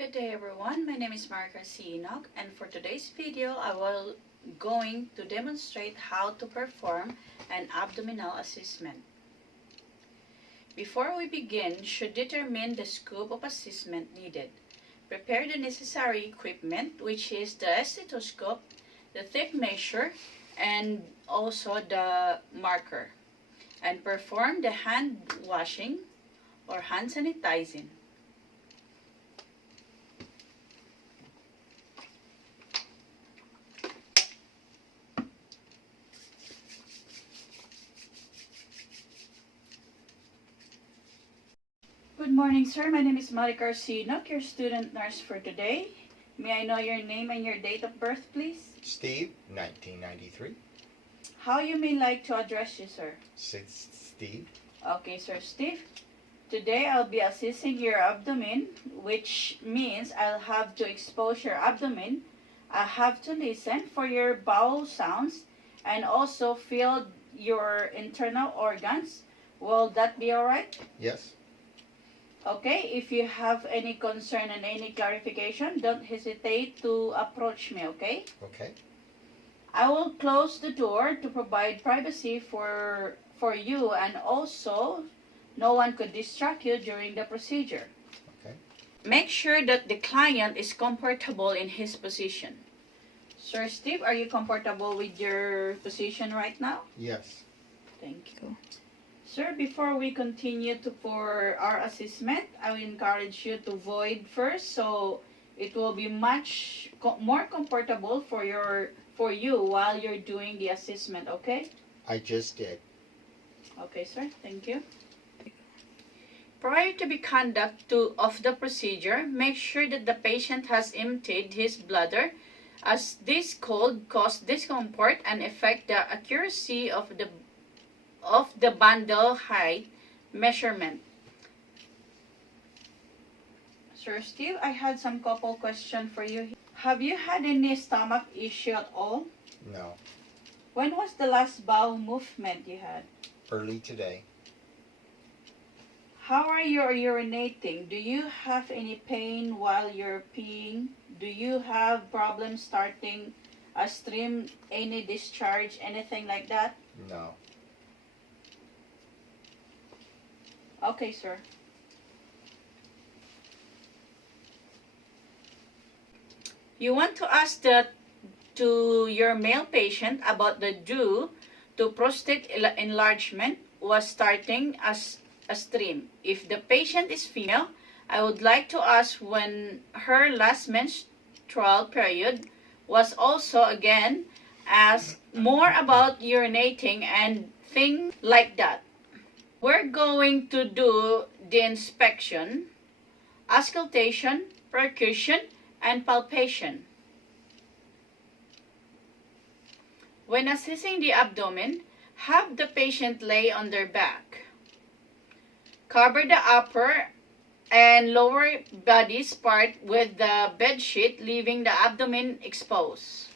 Good day everyone, my name is Marika Enoch, and for today's video I will going to demonstrate how to perform an abdominal assessment. Before we begin, should determine the scope of assessment needed. Prepare the necessary equipment, which is the stethoscope, the tape measure, and also the marker, and perform the hand washing or hand sanitizing. Good morning, sir. My name is Marika Enoch, your student nurse for today. May I know your name and your date of birth, please? Steve, 1993. How you may like to address you, sir? Steve. Okay, sir, Steve. Today I'll be assessing your abdomen, which means I'll have to expose your abdomen. I have to listen for your bowel sounds and also feel your internal organs. Will that be alright? Yes. Okay, if you have any concern and any clarification, don't hesitate to approach me, okay? Okay. I will close the door to provide privacy for you, and also no one could distract you during the procedure. Okay. Make sure that the client is comfortable in his position. Sir Steve, are you comfortable with your position right now? Yes. Thank you. Sir, before we continue for our assessment, I will encourage you to void first, so it will be much more comfortable for you while you're doing the assessment, okay? I just did. Okay, sir. Thank you. Prior to the conduct of the procedure, make sure that the patient has emptied his bladder, as this could cause discomfort and affect the accuracy of the bundle height measurement. Sir Steve, I had some couple questions for you. Have you had any stomach issue at all? No. When was the last bowel movement you had? Early today. How are you urinating? Do you have any pain while you're peeing? Do you have problems starting a stream, any discharge, anything like that? No. Okay, sir. You want to ask to your male patient about the due to prostate enlargement was starting as a stream. If the patient is female, I would like to ask when her last menstrual period was. Also again, ask more about urinating and things like that. We're going to do the inspection, auscultation, percussion, and palpation. When assessing the abdomen, have the patient lay on their back. Cover the upper and lower body's part with the bed sheet, leaving the abdomen exposed.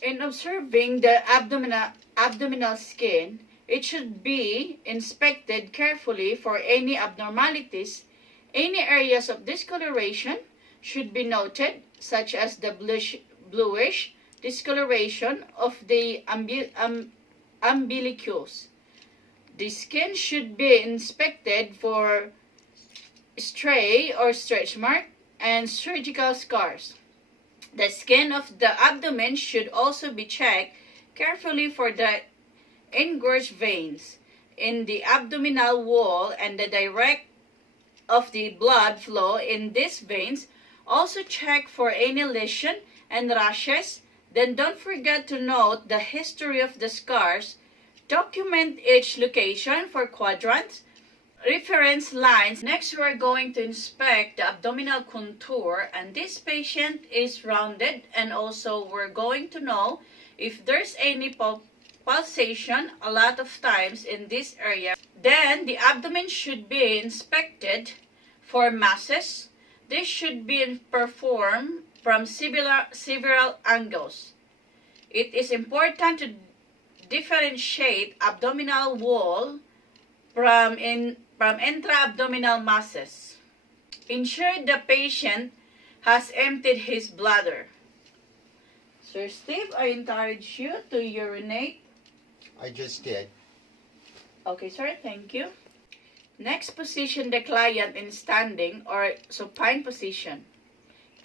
In observing the abdominal skin, it should be inspected carefully for any abnormalities. Any areas of discoloration should be noted, such as the bluish discoloration of the umbilicus. The skin should be inspected for stray or stretch mark and surgical scars. The skin of the abdomen should also be checked carefully for the engorged veins in the abdominal wall and the direct of the blood flow in these veins. Also check for any lesion and rashes. Then don't forget to note the history of the scars. Document each location for quadrants, reference lines. Next, we are going to inspect the abdominal contour, and this patient is rounded, and also we're going to know if there's any pulsation a lot of times in this area. Then the abdomen should be inspected for masses. This should be performed from several angles. It is important to differentiate abdominal wall from intra-abdominal masses. Ensure the patient has emptied his bladder. Sir Steve, I encourage you to urinate. I just did. Okay, sir, thank you. Next, position the client in standing or supine position.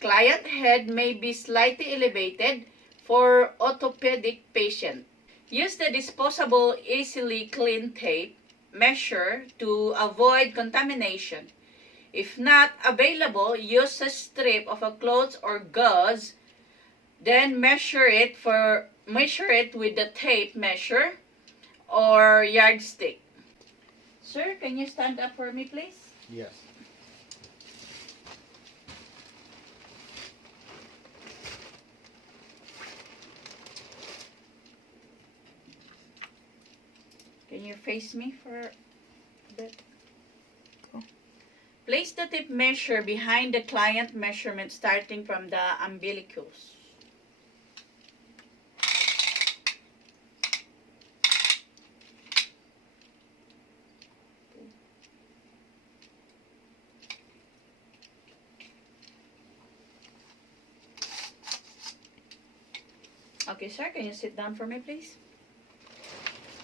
Client head may be slightly elevated for orthopedic patient. Use the disposable, easily clean tape measure to avoid contamination. If not available, use a strip of a cloth or gauze. Then measure it with the tape measure or yardstick. Sir, can you stand up for me, please? Yes. Can you face me for a bit? Place the tape measure behind the client measurement starting from the umbilicus. Okay, sir, can you sit down for me, please?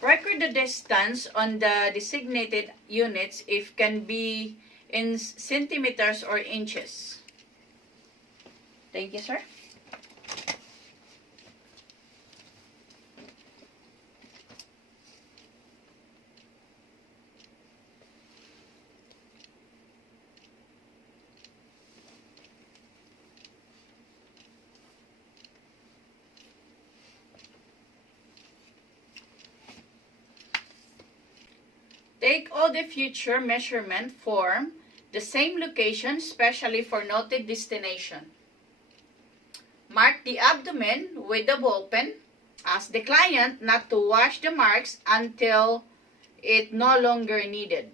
Record the distance on the designated units if can be in centimeters or inches. Thank you, sir. Take all the future measurement from the same location, especially for noted destination. Mark the abdomen with the ball pen. Ask the client not to wash the marks until it no longer needed.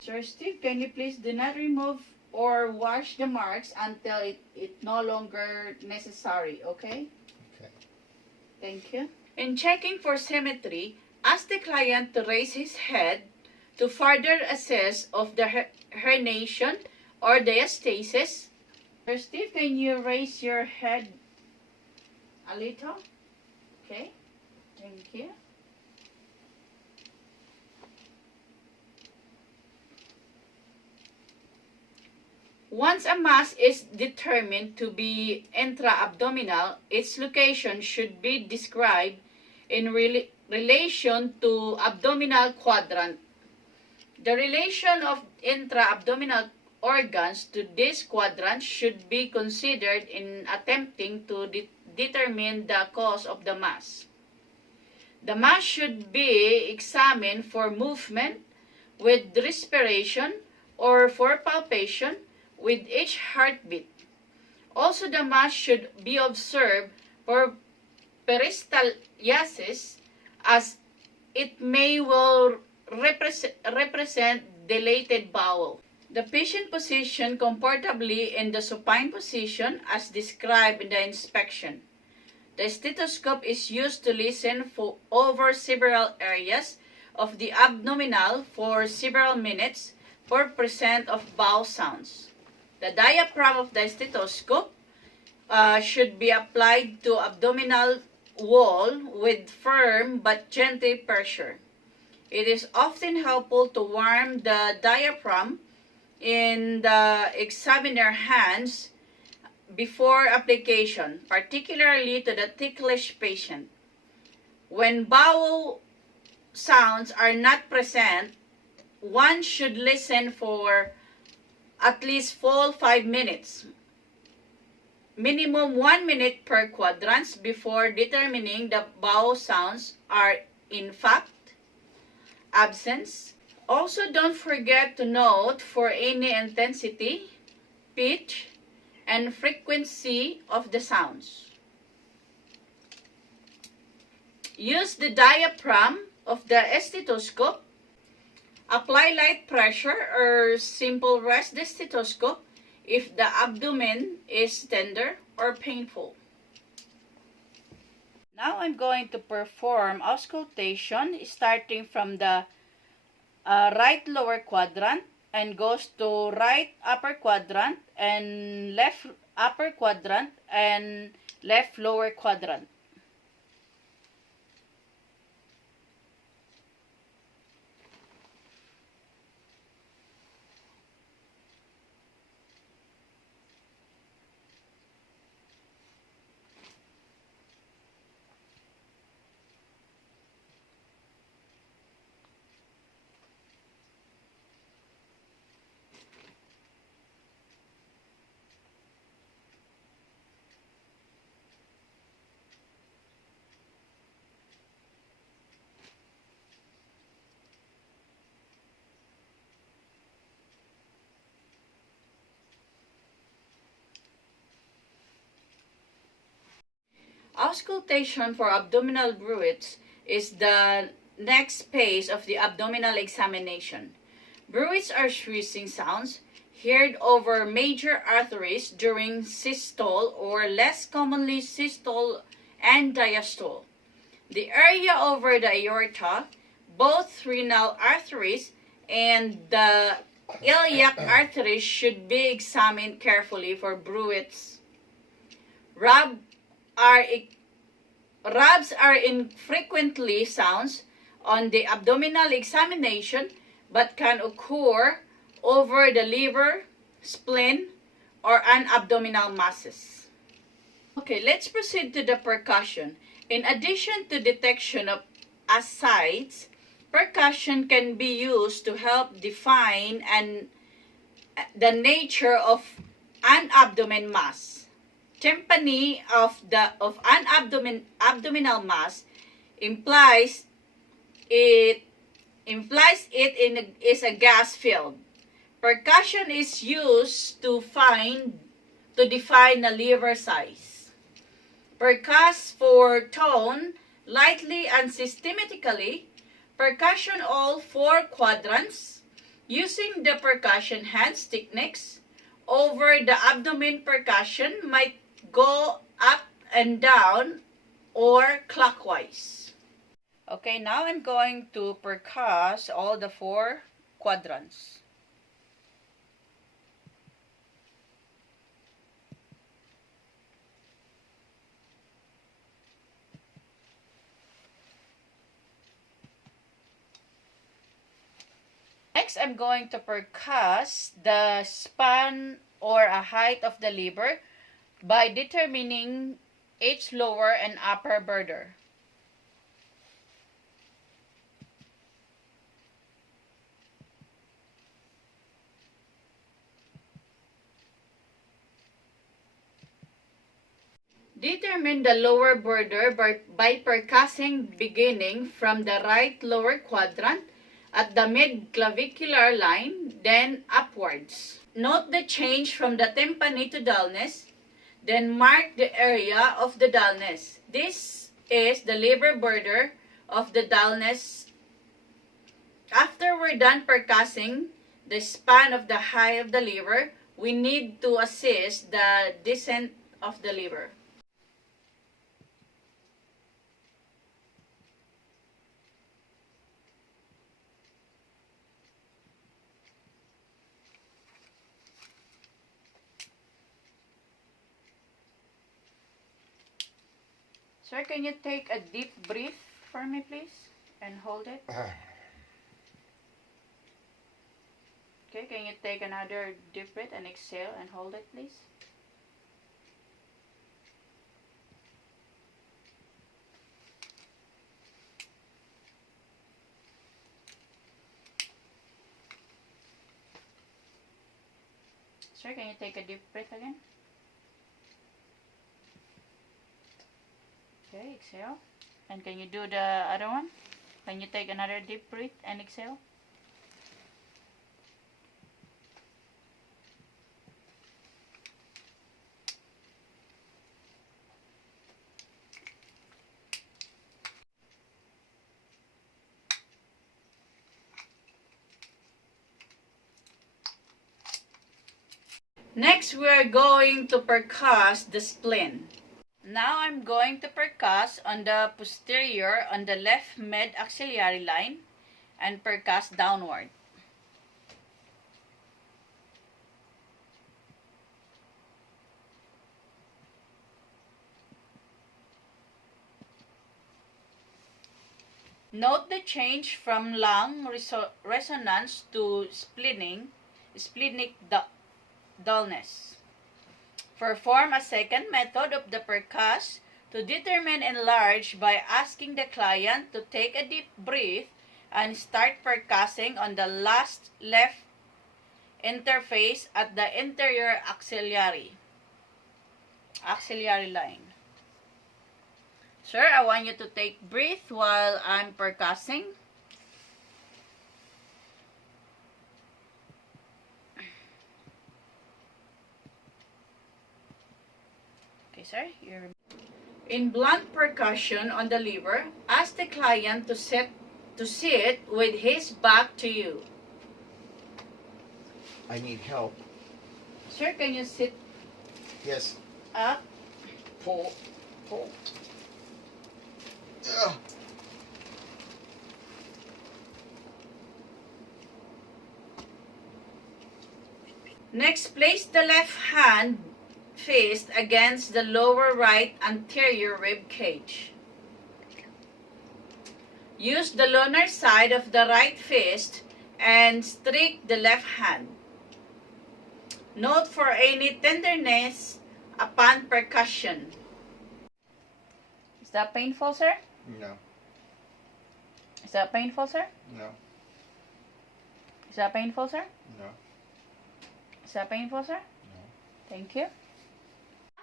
Sir Steve, can you please do not remove or wash the marks until it no longer necessary, okay? Okay. Thank you. In checking for symmetry, ask the client to raise his head to further assess of the herniation or diastasis. Sir Steve, can you raise your head a little? Okay, thank you. Once a mass is determined to be intra-abdominal, its location should be described in relation to abdominal quadrant. The relation of intra-abdominal organs to this quadrant should be considered in attempting to determine the cause of the mass. The mass should be examined for movement with respiration or for palpation with each heartbeat. Also, the mass should be observed for peristaltiasis, as it may well represent dilated bowel. The patient position comfortably in the supine position as described in the inspection. The stethoscope is used to listen for over several areas of the abdominal for several minutes for present of bowel sounds. The diaphragm of the stethoscope should be applied to abdominal wall with firm but gentle pressure. It is often helpful to warm the diaphragm in the examiner hands before application, particularly to the ticklish patient. When bowel sounds are not present, one should listen for at least full 5 minutes. Minimum 1 minute per quadrants before determining the bowel sounds are in fact absence. Also, don't forget to note for any intensity, pitch, and frequency of the sounds. Use the diaphragm of the stethoscope. Apply light pressure or simple rest the stethoscope if the abdomen is tender or painful. Now I'm going to perform auscultation starting from the right lower quadrant and goes to right upper quadrant and left upper quadrant and left lower quadrant. Auscultation for abdominal bruits is the next phase of the abdominal examination. Bruits are wheezing sounds heard over major arteries during systole or less commonly systole and diastole. The area over the aorta, both renal arteries and the iliac arteries should be examined carefully for bruits. Rubs are infrequently sounds on the abdominal examination but can occur over the liver, spleen, or abdominal masses. Okay, let's proceed to the percussion. In addition to detection of ascites, percussion can be used to help define the nature of an abdomen mass. Tympany of an abdominal mass implies it is a gas field. Percussion is used to define a liver size. Percuss for tone lightly and systematically. Percussion all 4 quadrants using the percussion hands techniques. Over the abdomen, percussion might go up and down or clockwise. Okay, now I'm going to percuss all the 4 quadrants. Next, I'm going to percuss the span or a height of the liver by determining its lower and upper border. Determine the lower border by percussing beginning from the right lower quadrant at the mid-clavicular line, then upwards. Note the change from the tympany to dullness, then mark the area of the dullness. This is the liver border of the dullness. After we're done percussing the span of the height of the liver, we need to assess the descent of the liver. Sir, can you take a deep breath for me, please? And hold it. Okay, can you take another deep breath and exhale and hold it, please? Sir, can you take a deep breath again? Okay, exhale. And can you do the other one? Can you take another deep breath and exhale? Next, we are going to percuss the spleen. Now I'm going to percuss on the posterior on the left mid-axillary line and percuss downward. Note the change from lung resonance to splenic dullness. Perform a second method of the percuss to determine enlarge by asking the client to take a deep breath and start percussing on the last left interface at the interior axillary line. Sir, I want you to take breath while I'm percussing. Okay, sir. In blunt percussion on the liver, ask the client to sit with his back to you. I need help. Sir, can you sit Yes. up? Pull. Ugh. Next, place the left hand fist against the lower right anterior rib cage. Use the lunar side of the right fist and streak the left hand. Note for any tenderness upon percussion. Is that painful, sir? No. Is that painful, sir? No. Is that painful, sir? No. Is that painful, sir? No. Thank you.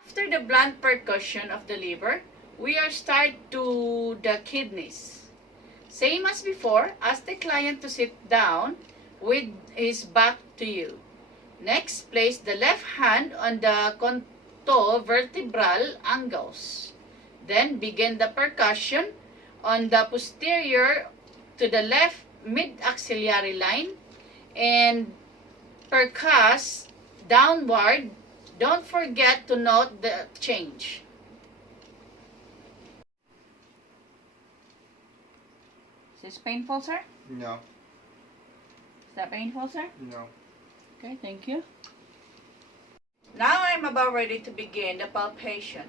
After the blunt percussion of the liver, we are start to the kidneys. Same as before, ask the client to sit down with his back to you. Next, place the left hand on the conto-vertebral angles. Then, begin the percussion on the posterior to the left mid-axillary line and percuss downward. Don't forget to note the change. Is this painful, sir? No. Is that painful, sir? No. Okay, thank you. Now I'm about ready to begin the palpation.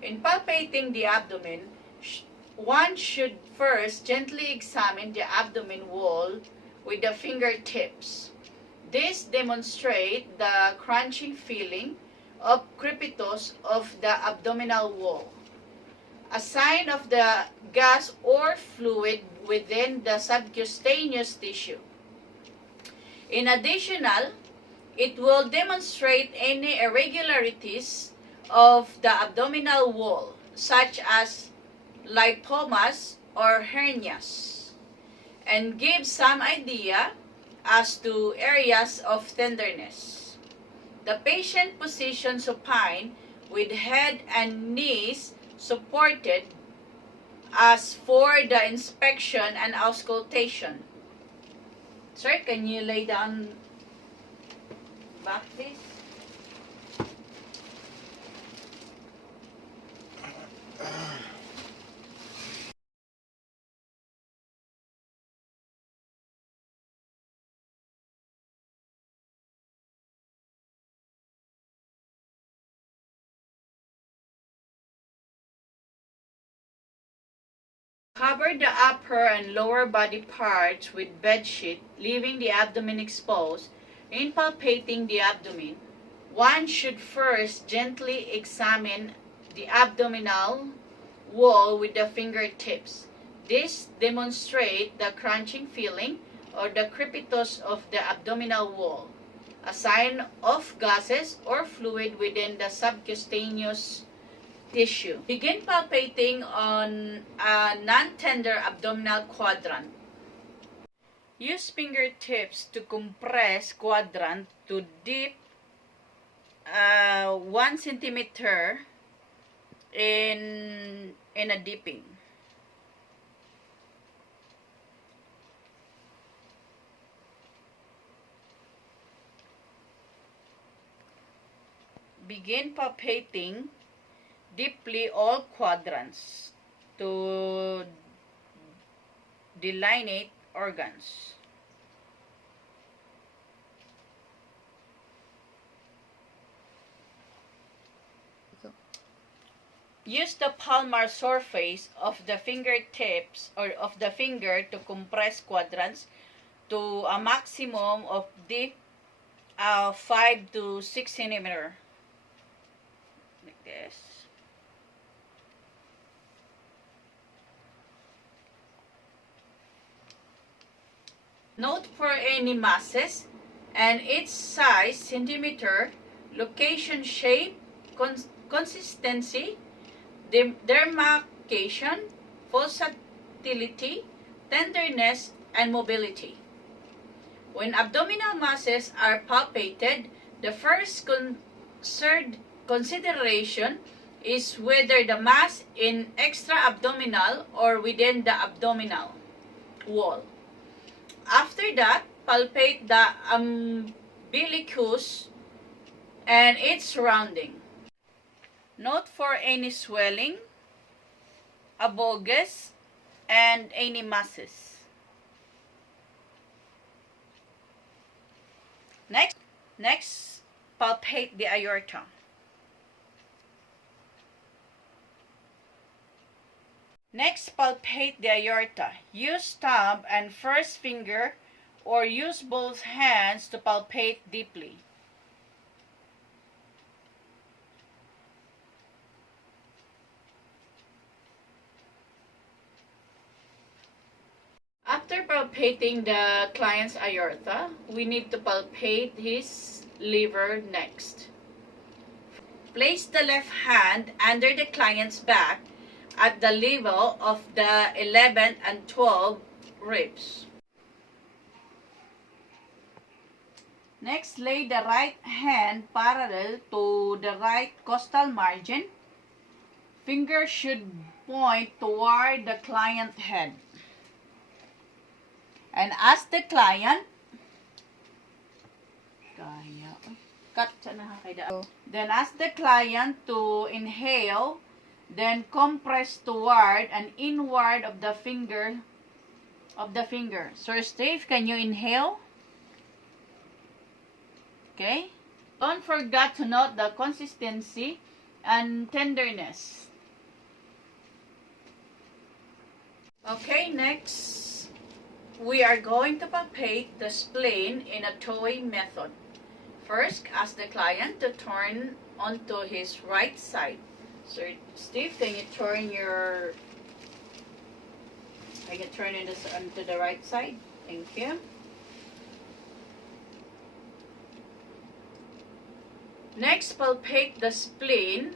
In palpating the abdomen, one should first gently examine the abdomen wall with the fingertips. This demonstrates the crunching feeling of crepitus of the abdominal wall, a sign of the gas or fluid within the subcutaneous tissue. In addition, it will demonstrate any irregularities of the abdominal wall, such as lipomas or hernias, and give some idea as to areas of tenderness. The patient position supine with head and knees supported as for the inspection and auscultation. Sir, can you lay down back, please? Cover the upper and lower body parts with bedsheet, leaving the abdomen exposed. In palpating the abdomen, one should first gently examine the abdominal wall with the fingertips. This demonstrates the crunching feeling or the crepitus of the abdominal wall, a sign of gases or fluid within the subcutaneous tissue. Begin palpating on a non-tender abdominal quadrant. Use fingertips to compress quadrant to deep 1 centimeter in a dipping. begin palpating deeply all quadrants to delineate organs. Use the palmar surface of the fingertips or of the finger to compress quadrants to a maximum of depth 5 to 6 centimeter. Like this. Note for any masses and its size, centimeter, location, shape, consistency, demarcation, pulsatility, tenderness, and mobility. When abdominal masses are palpated, the first consideration is whether the mass in extra-abdominal or within the abdominal wall. After that, palpate the umbilicus and its surrounding. Note for any swelling, abscess, and any masses. Next, palpate the aorta. Next, palpate the aorta. Use thumb and first finger or use both hands to palpate deeply. After palpating the client's aorta, we need to palpate his liver next. Place the left hand under the client's back at the level of the 11th and 12th ribs. Next, lay the right hand parallel to the right costal margin. Fingers should point toward the client head. And ask the client, then ask the client to inhale, then compress toward and inward of the finger. Sir Steve, can you inhale? Okay. Don't forget to note the consistency and tenderness. Okay, next, we are going to palpate the spleen in a towing method. First, ask the client to turn onto his right side. Sir Steve, can you turn it onto the right side? Thank you. Next, palpate the spleen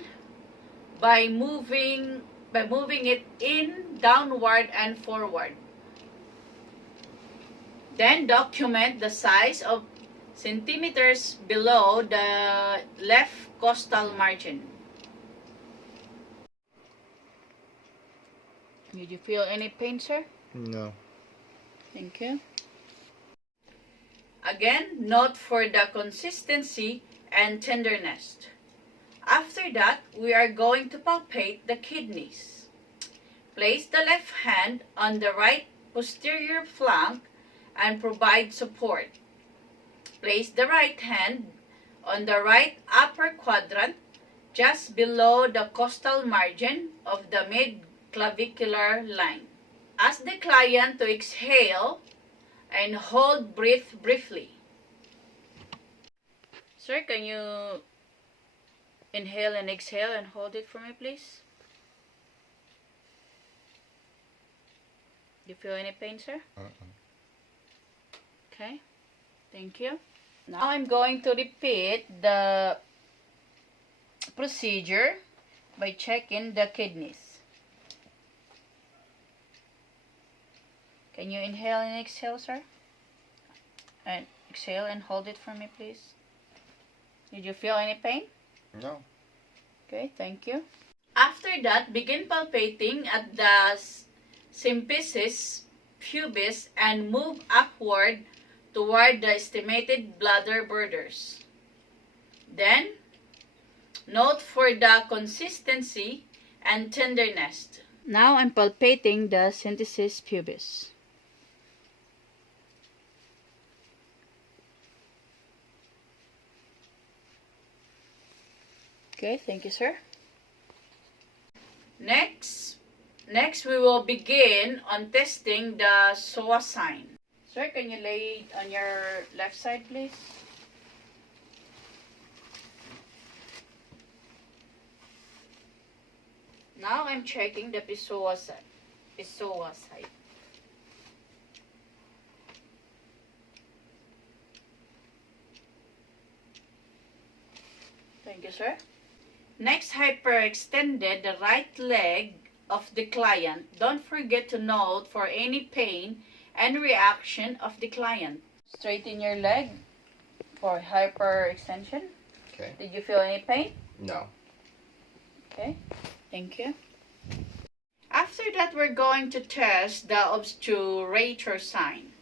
by moving it in, downward, and forward. Then document the size of centimeters below the left costal margin. Did you feel any pain, sir? No. Thank you. Again, note for the consistency and tenderness. After that, we are going to palpate the kidneys. Place the left hand on the right posterior flank and provide support. Place the right hand on the right upper quadrant just below the costal margin of the mid-clavicular line. Ask the client to exhale and hold breath briefly. Sir, can you inhale and exhale and hold it for me, please? Do you feel any pain, sir? Okay, thank you. Now I'm going to repeat the procedure by checking the kidneys. Can you inhale and exhale, sir? And exhale and hold it for me, please. Did you feel any pain? No. Okay, thank you. After that, begin palpating at the symphysis, pubis, and move upward toward the estimated bladder borders. Then, Note for the consistency and tenderness. Now I'm palpating the symphysis pubis. Okay, thank you, sir. Next we will begin on testing the psoas sign. Sir, can you lay it on your left side, please? Now I'm checking the psoas side. Thank you, sir. Next, hyperextended the right leg of the client. Don't forget to note for any pain and reaction of the client. Straighten your leg for hyperextension. Okay. Did you feel any pain? No. Okay, thank you. After that, we're going to test the obturator sign.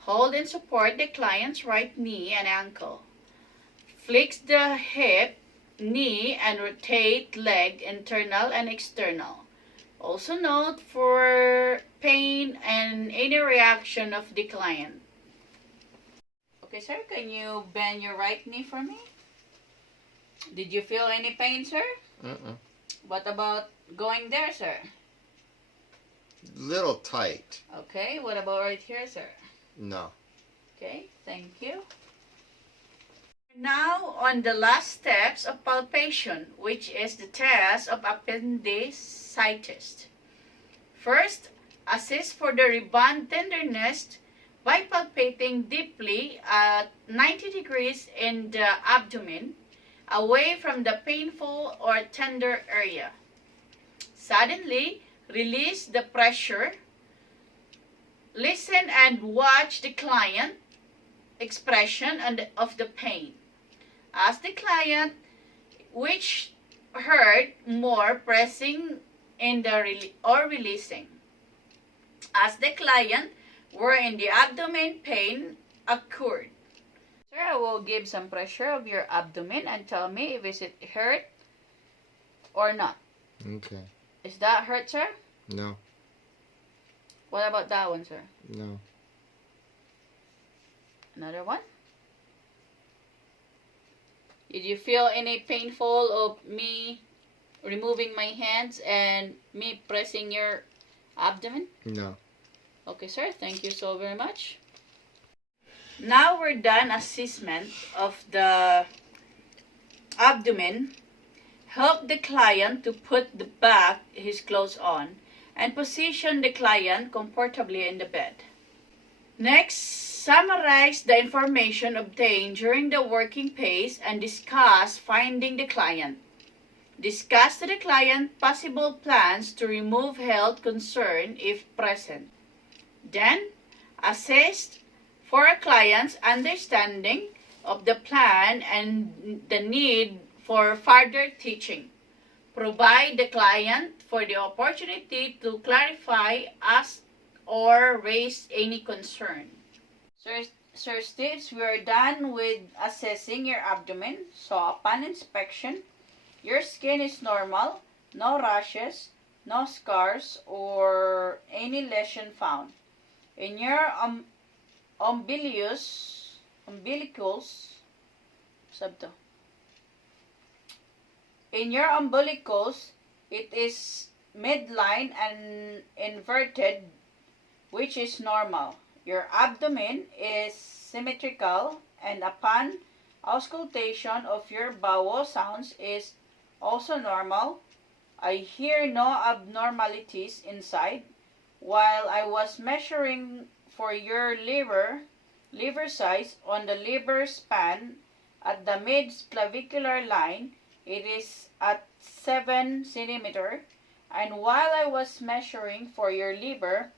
Hold and support the client's right knee and ankle. Flex the hip, knee, and rotate leg internal and external. Also note for pain and any reaction of the client. Okay, sir, can you bend your right knee for me? Did you feel any pain, sir? What about going there, sir? Little tight. Okay, what about right here, sir? No. Okay, thank you. Now on the last steps of palpation, which is the test of appendicitis. First, assess for the rebound tenderness by palpating deeply at 90 degrees in the abdomen, away from the painful or tender area. Suddenly, release the pressure. Listen and watch the client expression of the pain. Ask the client which hurt more, pressing in the or releasing. Ask the client where in the abdomen pain occurred. Sir, I will give some pressure of your abdomen and tell me if it hurt or not. Okay. Is that hurt, sir? No. What about that one, sir? No. Another one? Did you feel any painful of me removing my hands and me pressing your abdomen? No. Okay, sir. Thank you so very much. Now we're done assessment of the abdomen. Help the client to put back his clothes on and position the client comfortably in the bed. Next, summarize the information obtained during the working phase and discuss finding the client. Discuss to the client possible plans to remove health concern if present. Then, assess for a client's understanding of the plan and the need for further teaching. Provide the client for the opportunity to clarify, ask, or raise any concern. Sir Steve, we are done with assessing your abdomen. So upon inspection, your skin is normal, no rashes, no scars, or any lesion found. In your umbilicals, in your umbilicals, it is midline and inverted, which is normal. Your abdomen is symmetrical, and upon auscultation of your bowel sounds is also normal. I hear no abnormalities inside. While I was measuring for your liver size on the liver span at the mid-clavicular line, it is at 7 cm. And while I was measuring for your liver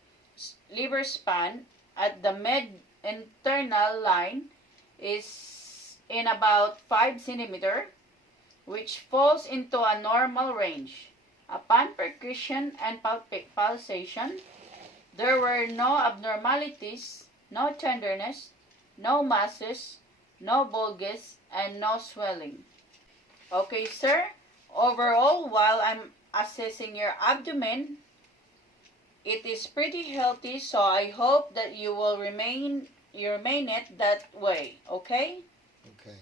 span at the mid-internal line is in about 5 cm, which falls into a normal range. Upon percussion and pulsation, there were no abnormalities, no tenderness, no masses, no bulges, and no swelling. Okay, sir. Overall, while I'm assessing your abdomen, it is pretty healthy, so I hope that you will remain it that way, okay? Okay.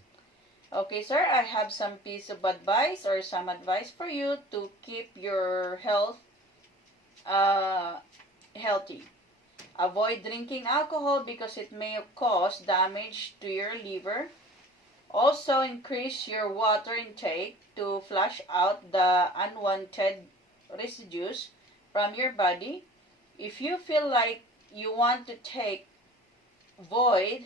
Okay, sir, I have some piece of advice or some advice for you to keep your health healthy. Avoid drinking alcohol because it may cause damage to your liver. Also, increase your water intake to flush out the unwanted residues from your body. If you feel like you want to take void,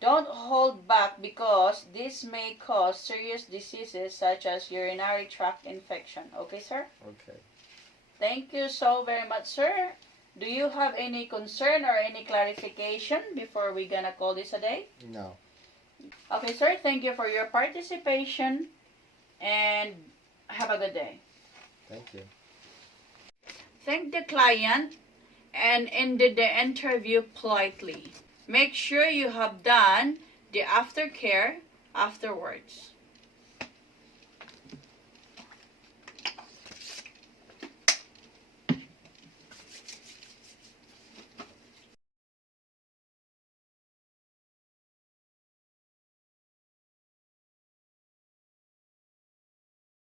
don't hold back because this may cause serious diseases such as urinary tract infection. Okay, sir? Okay. Thank you so very much, sir. Do you have any concern or any clarification before we gonna call this a day? No. Okay, sir. Thank you for your participation and have a good day. Thank you. Thank the client and ended the interview politely. Make sure you have done the aftercare afterwards.